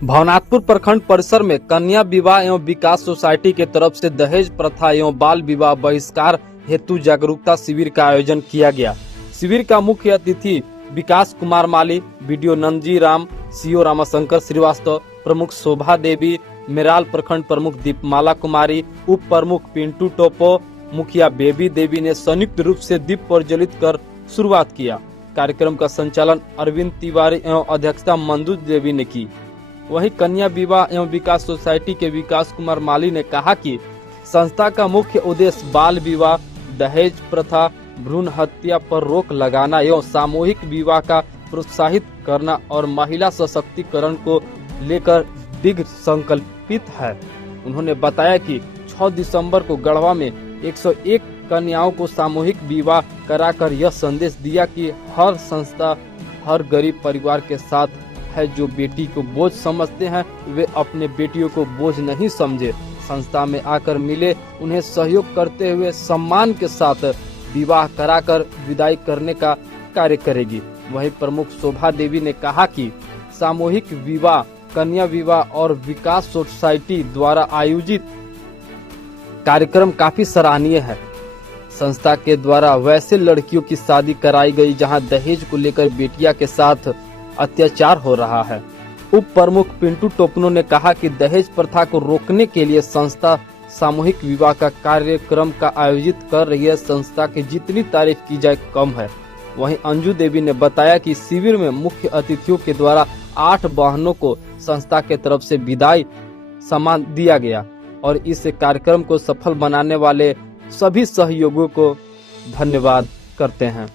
भवनाथपुर प्रखंड परिसर में कन्या विवाह एवं विकास सोसाइटी के तरफ से दहेज प्रथा एवं बाल विवाह बहिष्कार हेतु जागरूकता शिविर का आयोजन किया गया। शिविर का मुख्य अतिथि विकास कुमार माली, बीडीओ नंदजी राम, सीओ रामाशंकर श्रीवास्तव, प्रमुख शोभा देवी, मेराल प्रखंड प्रमुख दीपमाला कुमारी, उप प्रमुख पिंटू टोपो, मुखिया बेबी देवी ने संयुक्त रूप से दीप प्रज्वलित कर शुरुआत किया। कार्यक्रम का संचालन अरविंद तिवारी एवं अध्यक्षता मंजू देवी ने की। वहीं कन्या विवाह एवं विकास सोसाइटी के विकास कुमार माली ने कहा कि संस्था का मुख्य उद्देश्य बाल विवाह, दहेज प्रथा, भ्रूण हत्या पर रोक लगाना एवं सामूहिक विवाह का प्रोत्साहित करना और महिला सशक्तिकरण को लेकर दृढ़ संकल्पित है। उन्होंने बताया कि 6 दिसंबर को गढ़वा में 101 कन्याओं को सामूहिक विवाह कराकर यह संदेश दिया कि हर संस्था हर गरीब परिवार के साथ है। जो बेटी को बोझ समझते हैं वे अपने बेटियों को बोझ नहीं समझे। संस्था में आकर मिले, उन्हें सहयोग करते हुए सम्मान के साथ विवाह कराकर विदाई करने का कार्य करेगी। वहीं प्रमुख शोभा देवी ने कहा कि सामूहिक विवाह, कन्या विवाह और विकास सोसाइटी द्वारा आयोजित कार्यक्रम काफी सराहनीय है। संस्था के द्वारा वैसे लड़कियों की शादी कराई गई जहां दहेज को लेकर बेटिया के साथ अत्याचार हो रहा है। उप प्रमुख पिंटू टोपनो ने कहा कि दहेज प्रथा को रोकने के लिए संस्था सामूहिक विवाह का कार्यक्रम का आयोजित कर रही है। संस्था की जितनी तारीफ की जाए कम है। वहीं अंजू देवी ने बताया कि शिविर में मुख्य अतिथियों के द्वारा 8 बहनों को संस्था के तरफ से विदाई सम्मान दिया गया और इस कार्यक्रम को सफल बनाने वाले सभी सहयोगियों को धन्यवाद करते हैं।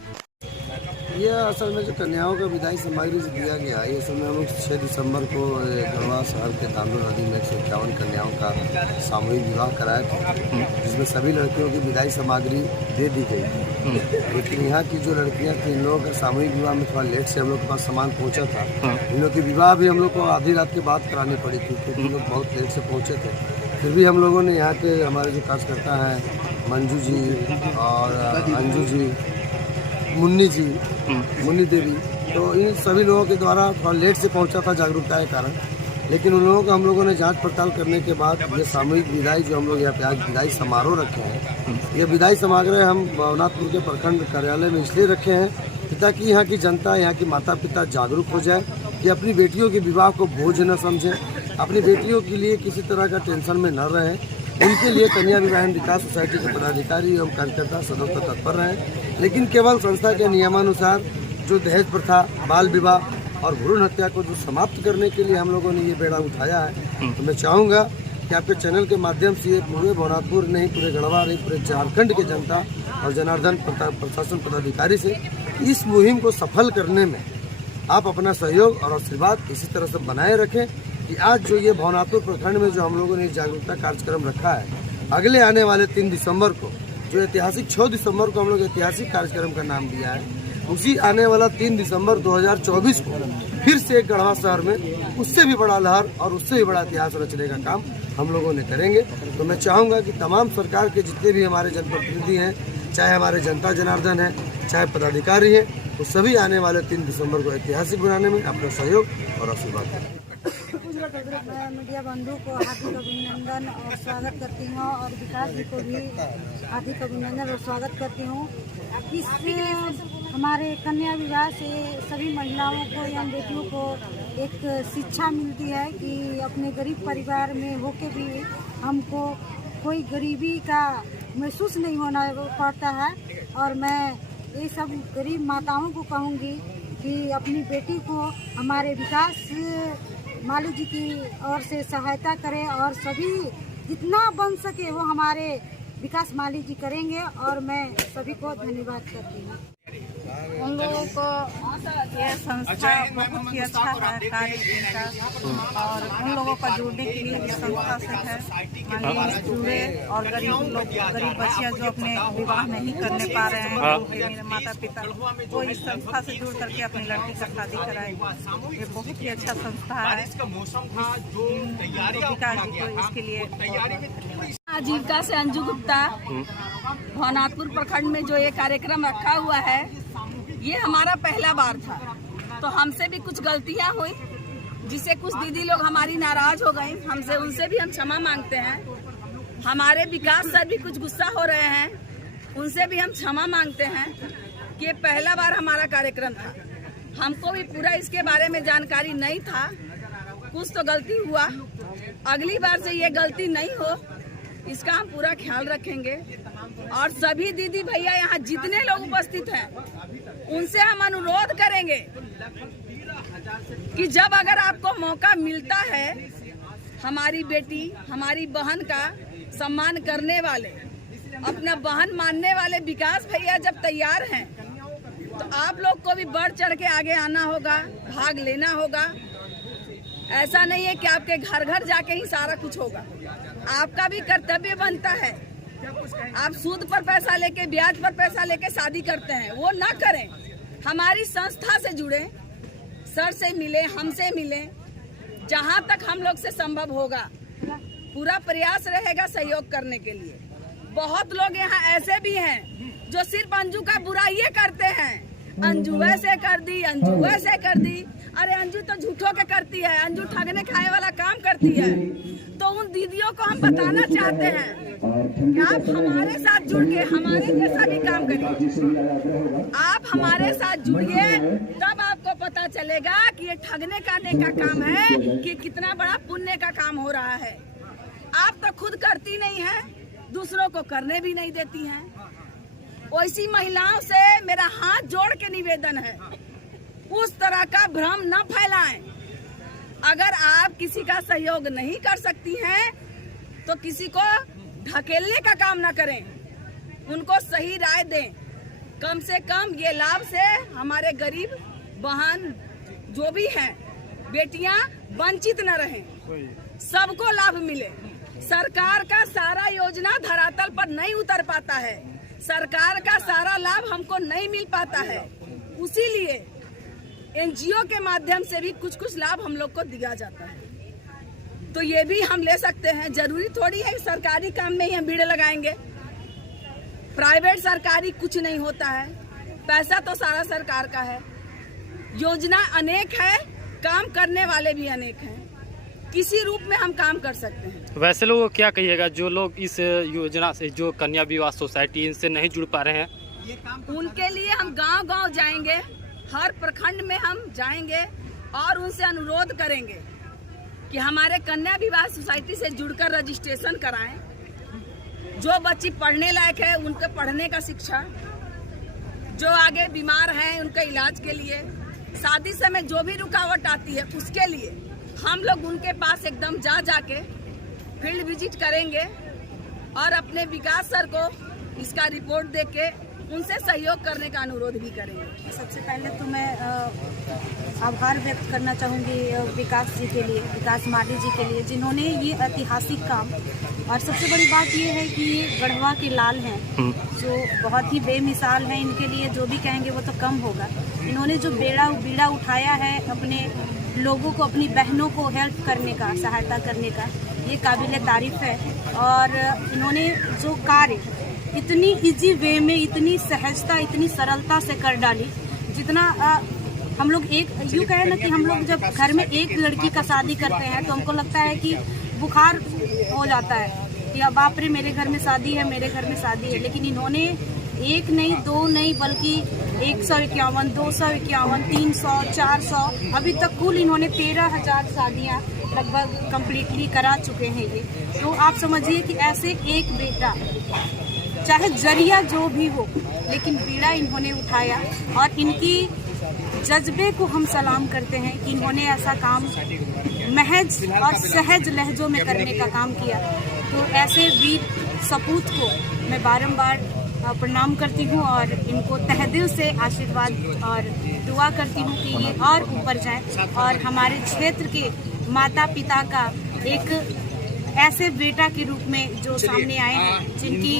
ये असल में जो कन्याओं का विदाई सामग्री से दिया गया, ये असल में हम लोग 6 दिसंबर को गढ़वा शहर के तांदुल नदी में 151 कन्याओं का सामूहिक विवाह कराया था, जिसमें सभी लड़कियों की विदाई सामग्री दे दी गई थी। लेकिन यहाँ की जो लड़कियाँ थी, इन लोगों का सामूहिक विवाह में थोड़ा लेट से हम लोग के पास सामान पहुँचा था। इन लोग की विवाह भी हम लोग को आधी रात के बाद करानी पड़ी थी, क्योंकि लोग बहुत लेट से पहुँचे थे। फिर भी हम लोगों ने यहाँ के हमारे जो कार्यकर्ता हैं, मंजू जी और अंजू जी, मुन्नी देवी, तो इन सभी लोगों के द्वारा थोड़ा लेट से पहुंचा था जागरूकता के कारण। लेकिन उन लोगों को हम लोगों ने जांच पड़ताल करने के बाद ये सामूहिक विदाई जो हम लोग यहाँ पे आज विदाई समारोह रखे हैं, ये विदाई समारोह हम भवनाथपुर के प्रखंड कार्यालय में इसलिए रखे हैं ताकि यहाँ की जनता, यहाँ की माता पिता जागरूक हो जाए कि अपनी बेटियों के विवाह को बोझ न समझें, अपनी बेटियों के लिए किसी तरह का टेंशन में न रहें। उनके लिए कन्या विवाह विकास सोसाइटी के पदाधिकारी एवं कार्यकर्ता सदैव तत्पर रहे। लेकिन केवल संस्था के नियमानुसार जो दहेज प्रथा, बाल विवाह और भ्रूण हत्या को जो समाप्त करने के लिए हम लोगों ने ये बेड़ा उठाया है, तो मैं चाहूँगा कि आपके चैनल के माध्यम से ये पूरे भवनाथपुर नहीं, पूरे गढ़वा नहीं, पूरे झारखंड के जनता और जनार्दन प्रशासन पदाधिकारी से इस मुहिम को सफल करने में आप अपना सहयोग और आशीर्वाद इसी तरह से बनाए रखें कि आज जो ये भवनाथपुर प्रखंड में जो हम लोगों ने जागरूकता कार्यक्रम रखा है, अगले आने वाले 3 दिसंबर को जो ऐतिहासिक 6 दिसंबर को हम लोग ऐतिहासिक कार्यक्रम का नाम दिया है, उसी आने वाला 3 दिसंबर 2024 को फिर से एक गढ़वा शहर में उससे भी बड़ा लहर और उससे भी बड़ा इतिहास रचने का काम हम लोगों ने करेंगे। तो मैं चाहूँगा कि तमाम सरकार के जितने भी हमारे जनप्रतिनिधि हैं, चाहे हमारे जनता जनार्दन हैं, चाहे पदाधिकारी हैं, तो सभी आने वाले 3 दिसंबर को ऐतिहासिक बनाने में अपना सहयोग और आशीर्वाद करें। मैं मीडिया बंधु को हार्दिक अभिनंदन और स्वागत करती हूँ और विकास जी को भी हार्दिक अभिनंदन और स्वागत करती हूँ। इस हमारे कन्या विवाह से सभी महिलाओं को या बेटियों को एक शिक्षा मिलती है कि अपने गरीब परिवार में होके भी हमको कोई गरीबी का महसूस नहीं होना पड़ता है। और मैं ये सब गरीब माताओं को कहूँगी कि अपनी बेटी को हमारे विकास माली जी की ओर से सहायता करें और सभी जितना बन सके वो हमारे विकास माली जी करेंगे और मैं सभी को धन्यवाद करती हूँ। उन लोगों को ये संस्था बहुत ही अच्छा है कार्य इनका, और उन लोगों का जुड़ने के लिए इस संस्था से है माननीय जुड़े और गरीब लोग, गरीब बच्चियाँ जो अपने विवाह नहीं करने पा रहे हैं, उनके माता पिता वो इस संस्था से जुड़ करके अपनी लड़की का शादी कराएंगे। ये बहुत ही अच्छा संस्था है। विकास जी को इसके लिए आजीविका से अंजू गुप्ता, भवनाथपुर प्रखंड में जो ये कार्यक्रम रखा हुआ है, ये हमारा पहला बार था, तो हमसे भी कुछ गलतियां हुई, जिससे कुछ दीदी लोग हमारी नाराज हो गई हमसे, उनसे भी हम क्षमा मांगते हैं। हमारे विकास सर भी कुछ गुस्सा हो रहे हैं, उनसे भी हम क्षमा मांगते हैं कि पहला बार हमारा कार्यक्रम था, हमको भी पूरा इसके बारे में जानकारी नहीं था, कुछ तो गलती हुआ। अगली बार से ये गलती नहीं हो, इसका हम पूरा ख्याल रखेंगे। और सभी दीदी भैया यहाँ जितने लोग उपस्थित हैं उनसे हम अनुरोध करेंगे कि जब अगर आपको मौका मिलता है, हमारी बेटी हमारी बहन का सम्मान करने वाले, अपना बहन मानने वाले विकास भैया जब तैयार हैं, तो आप लोग को भी बढ़ चढ़ के आगे आना होगा, भाग लेना होगा। ऐसा नहीं है कि आपके घर घर जाके ही सारा कुछ होगा, आपका भी कर्तव्य बनता है। आप सूद पर पैसा लेके, ब्याज पर पैसा लेके शादी करते हैं, वो ना करें। हमारी संस्था से जुड़े, सर से मिले, हमसे मिले, जहां तक हम लोग से संभव होगा पूरा प्रयास रहेगा सहयोग करने के लिए। बहुत लोग यहाँ ऐसे भी हैं जो सिर्फ अंजू का बुराई करते हैं, अंजू ऐसे कर दी, अंजू वैसे कर दी। अरे अंजू तो झूठों के करती है, अंजू ठगने खाए वाला काम करती है। तो उन दीदियों को हम बताना चाहते हैं कि आप हमारे साथ जुड़ के हमारे जैसा भी काम करिए। आप हमारे साथ जुड़िए, तब आपको पता चलेगा कि ये ठगने खाने का काम है कि कितना बड़ा पुण्य का काम हो रहा है। आप तो खुद करती नहीं है, दूसरों को करने भी नहीं देती हैं। वैसी महिलाओं से मेरा हाथ जोड़ के निवेदन है, उस तरह का भ्रम न फैलाएं। अगर आप किसी का सहयोग नहीं कर सकती हैं तो किसी को ढकेलने का काम ना करें, उनको सही राय दें। कम से कम ये लाभ से हमारे गरीब बहन जो भी हैं, बेटियां वंचित न रहें, सबको लाभ मिले। सरकार का सारा योजना धरातल पर नहीं उतर पाता है, सरकार का सारा लाभ हमको नहीं मिल पाता है, उसीलिए एनजीओ के माध्यम से भी कुछ कुछ लाभ हम लोग को दिया जाता है। तो ये भी हम ले सकते हैं। जरूरी थोड़ी है सरकारी काम में ही हम भीड़ लगाएंगे, प्राइवेट सरकारी कुछ नहीं होता है, पैसा तो सारा सरकार का है। योजना अनेक है, काम करने वाले भी अनेक हैं, किसी रूप में हम काम कर सकते हैं। वैसे लोगों को क्या कहिएगा जो लोग इस योजना से, जो कन्या विवाह सोसाइटी, इनसे नहीं जुड़ पा रहे हैं? उनके लिए हम गांव-गांव जाएंगे, हर प्रखंड में हम जाएंगे और उनसे अनुरोध करेंगे कि हमारे कन्या विवाह सोसाइटी से जुड़कर रजिस्ट्रेशन कराएं। जो बच्ची पढ़ने लायक है उनके पढ़ने का शिक्षा, जो आगे बीमार हैं उनके इलाज के लिए, शादी समय जो भी रुकावट आती है उसके लिए हम लोग उनके पास एकदम जाके फील्ड विजिट करेंगे और अपने विकास सर को इसका रिपोर्ट देके उनसे सहयोग करने का अनुरोध भी करेंगे। सबसे पहले तो मैं आभार व्यक्त करना चाहूँगी विकास जी के लिए, विकास माडी जी के लिए, जिन्होंने ये ऐतिहासिक काम, और सबसे बड़ी बात ये है कि ये गढ़वा के लाल हैं जो बहुत ही बेमिसाल हैं। इनके लिए जो भी कहेंगे वो तो कम होगा। इन्होंने जो बीड़ा उठाया है अपने लोगों को, अपनी बहनों को हेल्प करने का, सहायता करने का, ये काबिल तारीफ है। और इन्होंने जो कार्य इतनी इजी वे में, इतनी सहजता, इतनी सरलता से कर डाली, जितना हम लोग एक यूँ कहें ना कि हम लोग जब घर में एक लड़की का शादी करते हैं तो हमको लगता है कि बुखार हो जाता है कि अब बाप रे मेरे घर में शादी है, मेरे घर में शादी है। लेकिन इन्होंने एक नहीं, दो नहीं, बल्कि 151, 251, 300, 400, अभी तक कुल इन्होंने 13,000 शादियाँ लगभग कम्प्लीटली करा चुके हैं ये। तो आप समझिए कि ऐसे एक बेटा, चाहे जरिया जो भी हो, लेकिन बीड़ा इन्होंने उठाया और इनकी जज्बे को हम सलाम करते हैं कि इन्होंने ऐसा काम महज और सहज लहजों में करने का काम किया। तो ऐसे वीर सपूत को मैं बारंबार प्रणाम करती हूँ और इनको तहे दिल से आशीर्वाद और दुआ करती हूँ कि ये और ऊपर जाएं और हमारे क्षेत्र के माता पिता का एक ऐसे बेटा के रूप में जो सामने आए हैं, जिनकी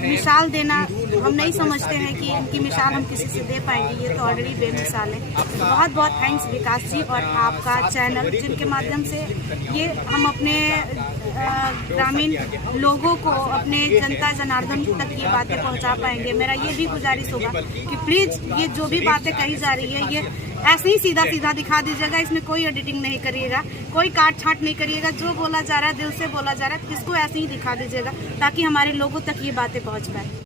मिसाल देना हम नहीं समझते हैं कि इनकी मिसाल हम किसी से दे पाएंगे, ये तो ऑलरेडी बेमिसाल है। बहुत बहुत थैंक्स विकास जी और आपका चैनल, जिनके माध्यम से ये हम अपने ग्रामीण लोगों को, अपने जनता जनार्दन तक ये बातें पहुंचा पाएंगे। मेरा ये भी गुजारिश होगा कि प्लीज़ ये जो भी बातें कही जा रही है, ये ऐसे ही सीधा सीधा दिखा दीजिएगा, इसमें कोई एडिटिंग नहीं करिएगा, कोई काट छाट नहीं करिएगा, जो बोला जा रहा है दिल से बोला जा रहा है इसको ऐसे ही दिखा दीजिएगा ताकि हमारे लोगों तक ये बातें पहुंच पाए।